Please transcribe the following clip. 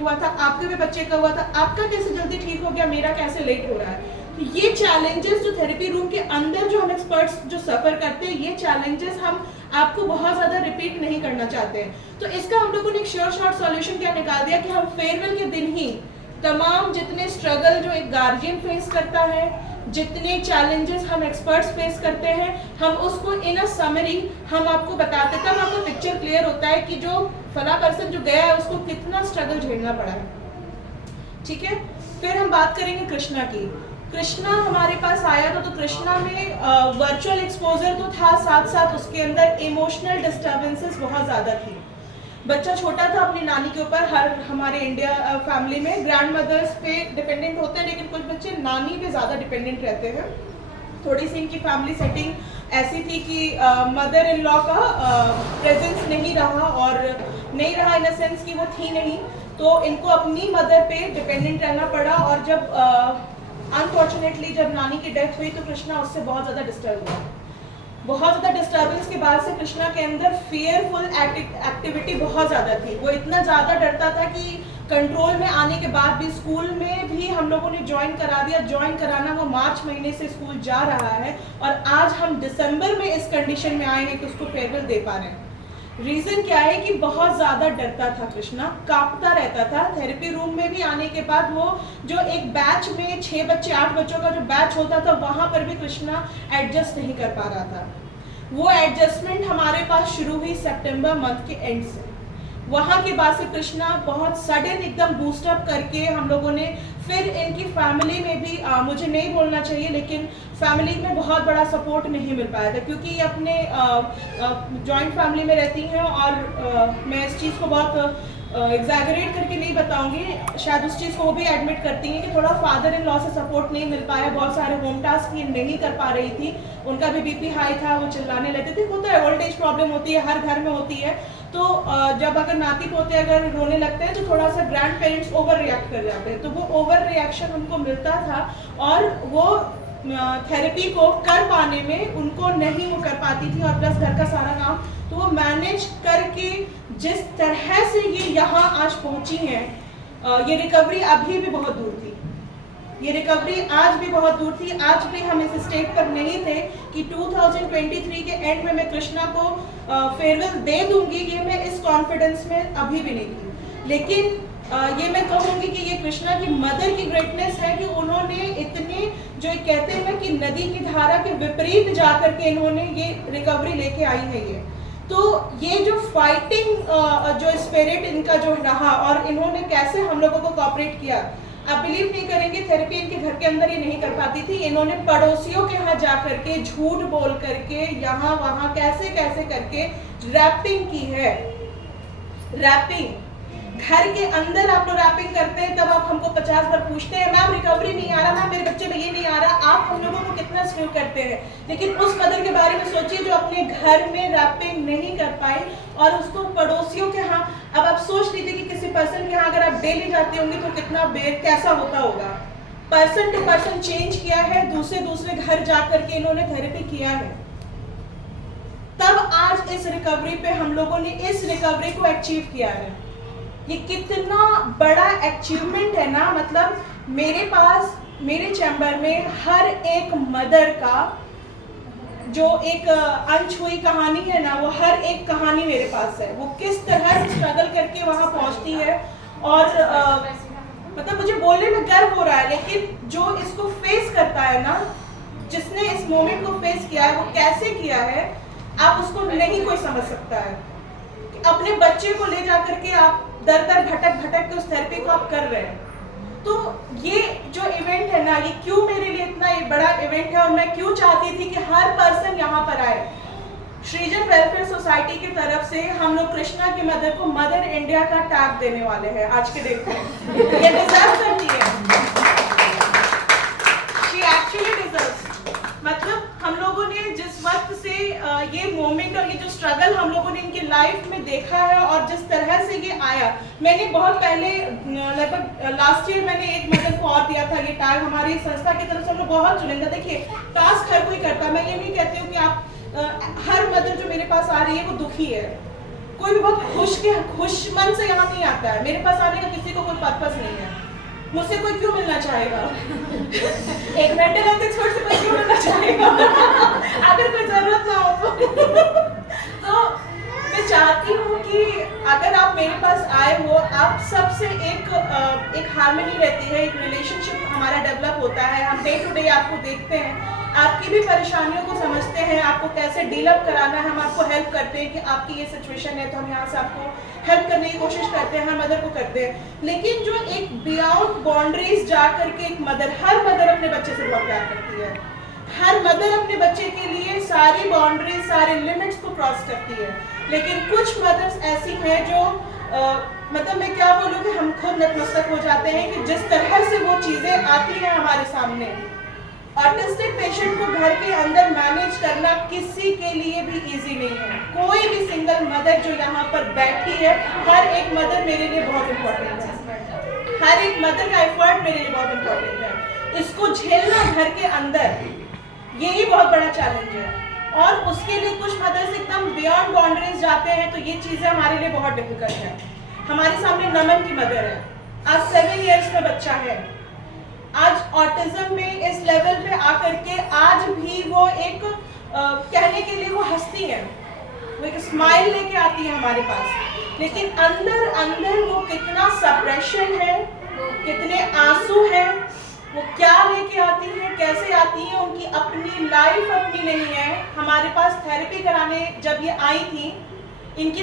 Late हुआ था, आपके भी बच्चे का हुआ था, आपका कैसे जल्दी ठीक हो गया, मेरा कैसे लेट हो रहा है। तो ये चैलेंजेस जो थेरेपी रूम के अंदर जो हम एक्सपर्ट्स जो सफ़र करते हैं, ये चैलेंजेस हम आपको बहुत ज़्यादा रिपीट नहीं करना चाहते हैं। तो इसका हम लोगों ने एक श्योर शॉर्ट सॉल्यूशन क्या निकाल दिया कि हम फेयरवेल के दिन ही तमाम जितने स्ट्रगल जो एक गार्जियन फेस करता है, जितने चैलेंजेस हम एक्सपर्ट्स फेस करते हैं, हम उसको इन अ समरी हम आपको बताते हैं, तब आपको पिक्चर क्लियर होता है कि जो फला पर्सन जो गया है उसको कितना स्ट्रगल झेलना पड़ा है। ठीक है, फिर हम बात करेंगे कृष्णा की। कृष्णा हमारे पास आया तो कृष्णा में वर्चुअल एक्सपोजर तो था, साथ साथ उसके अंदर इमोशनल डिस्टर्बेंसेस बहुत ज़्यादा थी। बच्चा छोटा था अपनी नानी के ऊपर, हर हमारे इंडिया फैमिली में ग्रैंड मदर्स पे डिपेंडेंट होते हैं, लेकिन कुछ बच्चे नानी पे ज़्यादा डिपेंडेंट रहते हैं। थोड़ी सी इनकी फैमिली सेटिंग ऐसी थी कि मदर इन लॉ का प्रेजेंस नहीं रहा, और नहीं रहा इन द सेंस कि वो थी नहीं, तो इनको अपनी मदर पे डिपेंडेंट रहना पड़ा। और जब अनफॉर्चुनेटली जब नानी की डेथ हुई तो कृष्णा उससे बहुत ज़्यादा डिस्टर्ब हुआ। बहुत ज़्यादा डिस्टर्बेंस के बाद से कृष्णा के अंदर फियरफुल एक्टिविटी बहुत ज़्यादा थी। वो इतना ज़्यादा डरता था कि कंट्रोल में आने के बाद भी स्कूल में भी हम लोगों ने ज्वाइन करा दिया। ज्वाइन कराना वो मार्च महीने से स्कूल जा रहा है, और आज हम दिसंबर में इस कंडीशन में आए हैं कि उसको फेयरवेल दे पा रहे हैं। रीज़न क्या है कि बहुत ज़्यादा डरता था कृष्णा, कांपता रहता था। थेरेपी रूम में भी आने के बाद वो जो एक बैच में 6 बच्चे 8 बच्चों का जो बैच होता था, वहाँ पर भी कृष्णा एडजस्ट नहीं कर पा रहा था। वो एडजस्टमेंट हमारे पास शुरू हुई सितंबर मंथ के एंड से। वहाँ के बाद से कृष्णा बहुत सडन एकदम बूस्टअप करके हम लोगों ने, फिर इनकी फैमिली में भी मुझे नहीं बोलना चाहिए लेकिन फैमिली में बहुत बड़ा सपोर्ट नहीं मिल पाया था, क्योंकि ये अपने जॉइंट फैमिली में रहती हैं। और मैं इस चीज़ को बहुत एग्जैगरेट करके नहीं बताऊंगी, शायद उस चीज़ को वो भी एडमिट करती हैं कि थोड़ा फादर इन लॉ से सपोर्ट नहीं मिल पाया। बहुत सारे होम टास्क ये नहीं कर पा रही थी, उनका भी बीपी हाई था, वो चिल्लाने लगते थे। होता है, ओल्ड एज प्रॉब्लम होती है, हर घर में होती है। तो जब अगर नाती पोते अगर रोने लगते हैं तो थोड़ा सा ग्रैंड पेरेंट्स ओवर रिएक्ट कर जाते हैं, तो वो ओवर रिएक्शन उनको मिलता था, और वो थेरेपी को कर पाने में उनको नहीं वो कर पाती थी, और प्लस घर का सारा काम तो वो मैनेज करके जिस तरह से ये यहाँ आज पहुँची हैं, ये रिकवरी अभी भी बहुत दूर थी। ये रिकवरी आज भी बहुत दूर थी। आज भी हम इस स्टेट पर नहीं थे कि 2023 के एंड में मैं कृष्णा को फेयरवेल दे दूंगी, ये मैं इस कॉन्फिडेंस में अभी भी नहीं थी। लेकिन ये मैं कहूँगी कि ये कृष्णा की मदर की ग्रेटनेस है कि उन्होंने इतने, जो कहते हैं ना कि नदी की धारा के विपरीत जाकर के इन्होंने ये रिकवरी लेके आई है। ये तो ये जो फाइटिंग जो स्पिरिट इनका जो रहा, और इन्होंने कैसे हम लोगों को कोऑपरेट किया, आप बिलीव नहीं करेंगे, थेरेपी इनके घर के अंदर ये नहीं कर पाती थी। इन्होंने पड़ोसियों के यहाँ जा करके झूठ बोल करके यहाँ वहाँ कैसे कैसे करके रैपिंग की है। रैपिंग घर के अंदर आप लोग रैपिंग करते हैं, तब आप हमको 50 बार पूछते हैं मैम रिकवरी नहीं आ रहा, मैम मेरे बच्चे में ये नहीं आ रहा। आप हम लोगों को कितना स्ट्रगल करते हैं, लेकिन उस मदर के बारे में सोचिए जो अपने घर में रैपिंग नहीं कर पाई और उसको पड़ोसियों के यहाँ। अब आप सोच लीजिए कि किसी पर्सन के यहाँ अगर आप डेली जाते होंगे तो कितना कैसा होता होगा। पर्सन टू पर्सन चेंज किया है, दूसरे घर जा करके इन्होंने थेरेपी किया है, तब आज इस रिकवरी पे हम लोगों ने इस रिकवरी को अचीव किया है। ये कितना बड़ा अचीवमेंट है ना। मतलब मेरे पास मेरे चैम्बर में हर एक मदर का जो एक अनछुई कहानी है ना, वो हर एक कहानी मेरे पास है। वो किस तरह से स्ट्रगल करके वहाँ पहुँचती है, और मतलब मुझे बोलने में गर्व हो रहा है, लेकिन जो इसको फेस करता है ना, जिसने इस मोमेंट को फेस किया है, वो कैसे किया है आप उसको नहीं कोई समझ सकता है। अपने बच्चे को ले जा करके आप दर दर भटक के उस थेरेपी को आप कर रहे हैं। तो ये जो इवेंट है ना, ये क्यों मेरे लिए इतना बड़ा इवेंट है, और मैं क्यों चाहती थी कि हर पर्सन यहाँ पर आए। सृजन वेलफेयर सोसाइटी की तरफ से हम लोग कृष्णा की मदर को मदर इंडिया का टैग देने वाले हैं आज के दिन में। ये डिजर्व करती है, शी एक्चुअली डिजर्व्स। मतलब हम लोगों ने जिस वक्त से ये मोमेंट और ये जो स्ट्रगल हम लोगों ने इनकी लाइफ में देखा है, और जिस तरह से ये आया, मैंने बहुत पहले लगभग लास्ट ईयर मैंने एक मदर को और दिया था ये टैग। हमारी संस्था की तरफ से हम लोग बहुत चुनिंदा, देखिए टास्क हर कोई करता है। मैं ये नहीं कहती हूँ कि आप हर मदर जो मेरे पास आ रही है वो दुखी है, कोई भी बहुत खुश मन से यहाँ नहीं आता है। मेरे पास आने का किसी को कोई पर्पस नहीं है। मुझसे कोई क्यों मिलना चाहेगा? एक मेंटल हेल्थ एक्सपर्ट से कोई क्यों मिलना चाहेगा? अगर कोई जरूरत ना हो तो मैं चाहती हूँ कि अगर आप मेरे पास आए हो, आप सबसे एक हार्मनी रहती है, एक रिलेशनशिप हमारा डेवलप होता है। हम डे टू डे आपको देखते हैं, आपकी भी परेशानियों को समझते हैं, आपको कैसे डील अप कराना है, हम आपको हेल्प करते हैं कि आपकी ये सिचुएशन है तो हम यहाँ से आपको हेल्प करने की कोशिश करते हैं, हर मदर को करते हैं। लेकिन जो एक बियॉन्ड बाउंड्रीज जा करके एक मदर, हर मदर अपने बच्चे से बहुत प्यार करती है, हर मदर अपने बच्चे के लिए सारी बाउंड्रीज, सारे लिमिट्स को क्रॉस करती है। लेकिन कुछ मदर्स ऐसी हैं जो मतलब मैं क्या बोलूँ कि हम खुद नतमस्तक हो जाते हैं कि जिस तरह से वो चीज़ें आती हैं हमारे सामने। ऑटिस्टिक पेशेंट को घर के अंदर मैनेज करना किसी के लिए भी इजी नहीं है। कोई भी सिंगल मदर जो यहाँ पर बैठी है, हर एक मदर मेरे लिए बहुत इम्पोर्टेंट है, हर एक मदर का एफर्ट मेरे लिए बहुत इम्पोर्टेंट है। इसको झेलना घर के अंदर, यही बहुत बड़ा चैलेंज है। और उसके लिए कुछ मदर्स एकदम बियॉन्ड बाउंड्रीज जाते हैं, तो ये चीज़ें हमारे लिए बहुत डिफिकल्ट है। हमारे सामने नमन की मदर है, आज 7 इयर्स का बच्चा है, आज ऑटिज्म में इस लेवल पे आकर के आज भी वो एक कहने के लिए वो हंसती है, वो एक स्माइल लेके आती है हमारे पास, लेकिन अंदर अंदर वो कितना सप्रेशन है, कितने आंसू हैं, वो क्या लेके आती है, कैसे आती है, उनकी अपनी लाइफ अपनी नहीं है। हमारे पास थेरेपी कराने जब ये आई थी, इनकी